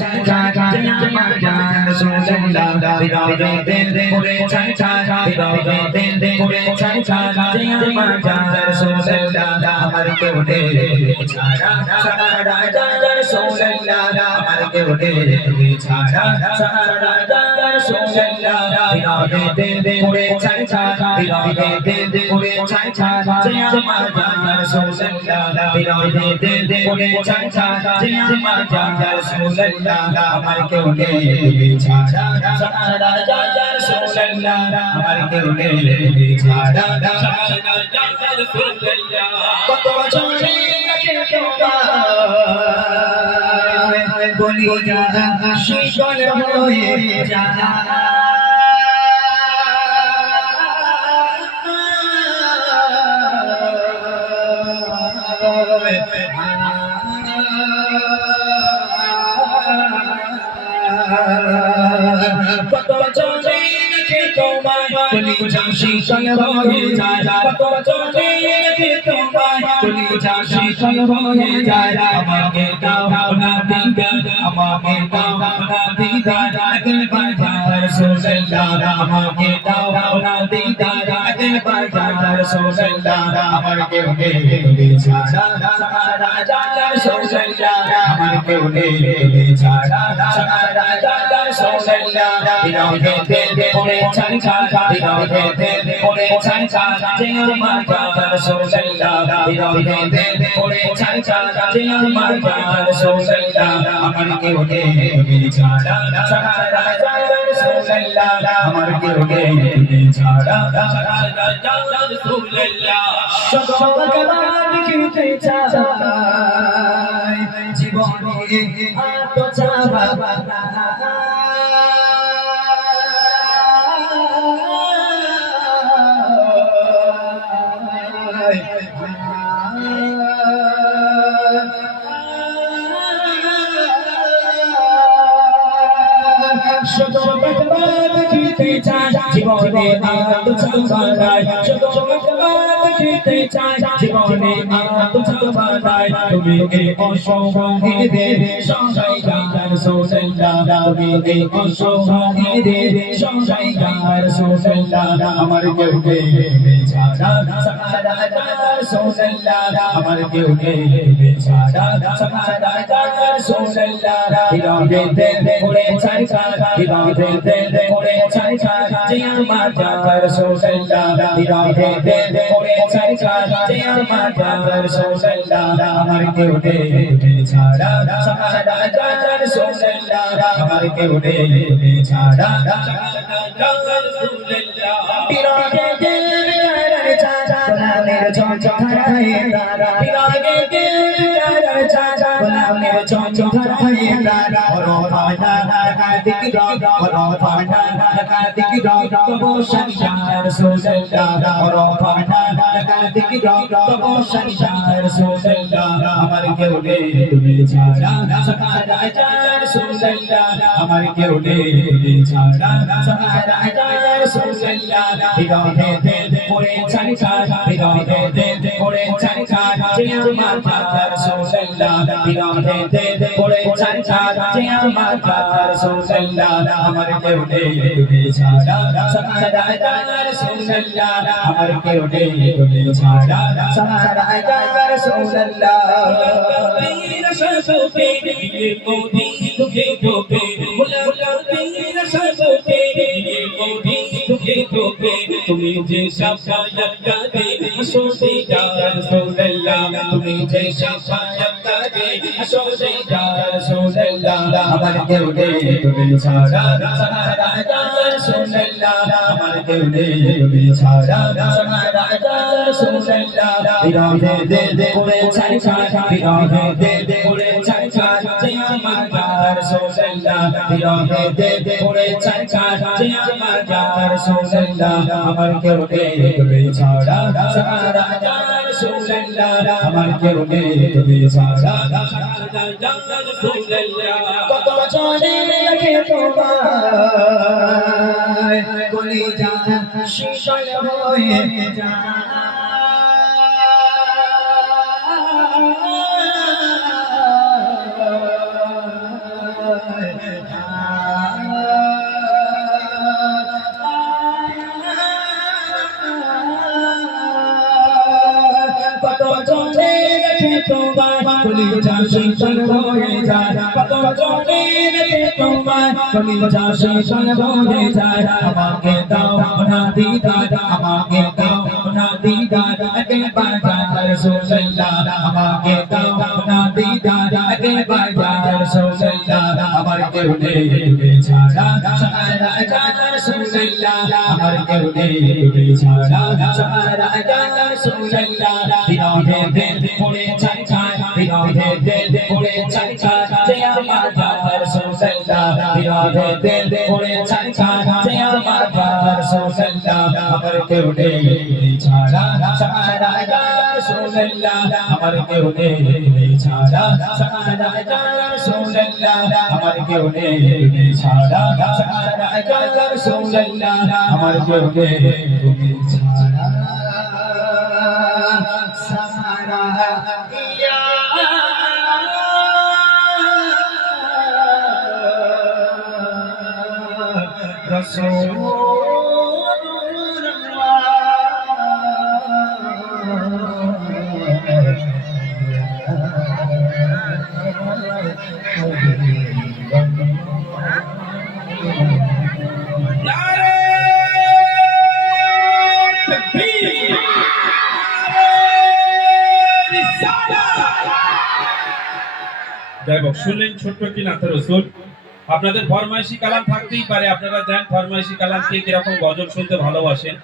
ছাই ছাই আমার জান রাসূলুল্লাহ হৃদয়েতে পড়ে ছাই ছাই হৃদয়েতে পড়ে ছাই ছাই আমার জান রাসূলুল্লাহ আমার কেউ নেই ছাড়া সারা জান রাসূলুল্লাহ আমার কেউ নেই ছাড়া সারা জান রাসূলুল্লাহ হৃদয়েতে পড়ে ছাই ছাই হৃদয়েতে পড়ে ছাই ছাই আমার জান রাসূলুল্লাহ হৃদয়েতে পড়ে ছাই ছাই আমার জান রাসূলুল্লাহ আমার কেউ নেই ছাড়া সারা জান রাসূলুল্লাহ আমার কেউ নেই ছাড়া সারা জান রাসূলুল্লাহ কত বছরে গেছে তোমার বলি যা শীতল হয়ে যা কত বছরে গেছে তোমার বলি যা শীতল হয়ে যায় কত বছরে গেছে তোমার বলি যা শীতল হয়ে যায় আমাকে দাও না দিদার আমাকে দাও না দিদার একবার ইয়া রাসূলুল্লাহ আমাকে দাও না দিদার একবার ইয়া রাসূলুল্লাহ আমার কেউ নেই ছাড়া সারা জান রাসূলুল্লাহ আমার কেউ নেই ছাড়া সারা জান রাসূলুল্লাহ হৃদয়েতে পড়ে ছাই ছাই হৃদয়েতে পড়ে ছাই ছাই আমার জান রাসূলুল্লাহ হৃদয়েতে পড়ে ছাই ছাই আমার জান রাসূলুল্লাহ আমার কেউ নেই ছাড়া সারা জান রাসূলুল্লাহ আমার কেউ নেই ছাড়া সারা জান রাসূলুল্লাহ সকলবার দেখিতে চাই জীবনে আত চাওয়া দেখিতে চাই জীবনে আত চাওয়াই দেখিতে চাই জীবনে আত চাওয়াই তুমি এই অসহায়দের সহায় রাসূলুল্লাহ তুমি এই অসহায়দের সহায় রাসূলুল্লাহ আমার কেউ নেই ছাড়া সারা রাসূলুল্লাহ আমার কেউ নেই ছাড়া সারা রাসূলুল্লাহ হৃদয়েতে পড়ে ছাই ছাই হৃদয়েতে পড়ে ছাই ছাই আমার জান রাসূলুল্লাহ হৃদয়েতে পড়ে ছাই ছাই আমার জান রাসূলুল্লাহ আমার কেউ নেই ছাড়া সারা জান রাসূলুল্লাহ আমার কেউ নেই ছাড়া সারা জান রাসূলুল্লাহ হৃদয়েতে পড়ে ছাই ছাই গোলামের ঝঞ্ঝারায়ে তারা হৃদয়েতে পড়ে ছাই ছাই গোলামের ঝঞ্ঝারায়ে তারা রোহানা কাদিক রোহানা কাদিক তবশন রাসূলুল্লাহ রোহানা কাদিক তবশন রাসূলুল্লাহ আমার কেউ নেই তুমি ছাড়া সারা জান রাসূলুল্লাহ আমার কেউ নেই ছাড়া সারা জান রাসূলুল্লাহ হৃদয়েতে পড়ে ছাই ছাই হৃদয়েতে পড়ে ছাই ছাই আমার জান রাসূলুল্লাহ হৃদয়েতে পড়ে ছাই ছাই আমার জান রাসূলুল্লাহ আমার কেউ নেই তুমি ছাড়া সারা জান রাসূলুল্লাহ আমার কেউ নেই তুমি ছাড়া সারা জান রাসূলুল্লাহ তেরা শাসকে ये मोदी तुझे তোপে মুলাকাতের শাসকে ये मोदी तुझे তোপে তুমি যে শাফায়াত কাদে আসোতে ইয়া রাসূলুল্লাহ তুমি যে শাফায়াত কাদে আসোতে ইয়া রাসূলুল্লাহ আমার কেউ নেই তুমি ছাড়া সারা জান রাসূলুল্লাহ আমার কেউ নেই তুমি ছাড়া সারা জান রাসূলুল্লাহ হৃদয়েতে পড়ে ছাই ছাই হৃদয়েতে পড়ে ছাই ছাই আমার জান রাসূলুল্লাহ হৃদয়েতে পড়ে ছাই ছাই আমার জান রাসূলুল্লাহ আমার কেউ নেই তুমি ছাড়া সারা জান রাসূলুল্লাহ আমার কেউ নেই তুমি ছাড়া সারা জান রাসূলুল্লাহ কত বছরে দেখে তোমায় কলিজা শীতল হয়ে যায় কলিজা শীতল হয়ে যায় কত জনে রেখে তোমায় কলিজা শীতল হয়ে যায় আমাকে দাও না দিদার আমাকে দাও না দিদার একবার জানার রাসূলুল্লাহ আমাকে দাও না দিদার একবার জানার রাসূলুল্লাহ আমার কেউ নেই ছাড়া সারা জানার রাসূলুল্লাহ আমার কেউ নেই ছাড়া সারা জানার রাসূলুল্লাহ বিরহে দিল পড়ে চাই চাই বিরহে দিল পড়ে চাই চাই যে আমার জানার রাসূলুল্লাহ বিরহে দিল পড়ে চাই চাই যে আমার জানার রাসূলুল্লাহ আমার কেউ নেই ছাড়া সারা জানার রাসূলুল্লাহ আমার কেউ নেই ছাড়া সারা জানার রাসূলুল্লাহ আমার কেউ নেই ছাড়া সারা জানার রাসূলুল্লাহ আমার কেউ নেই ছাড়া সারা ইয়া যাই হোক, শুনলেন ছোট্ট একটি নাথের রসুল। আপনাদের ফরমাইশি কালাম থাকতেই পারে, আপনারা দেন ফরমাইশি কালাম কে কিরকম গজল শুনতে ভালোবাসেন।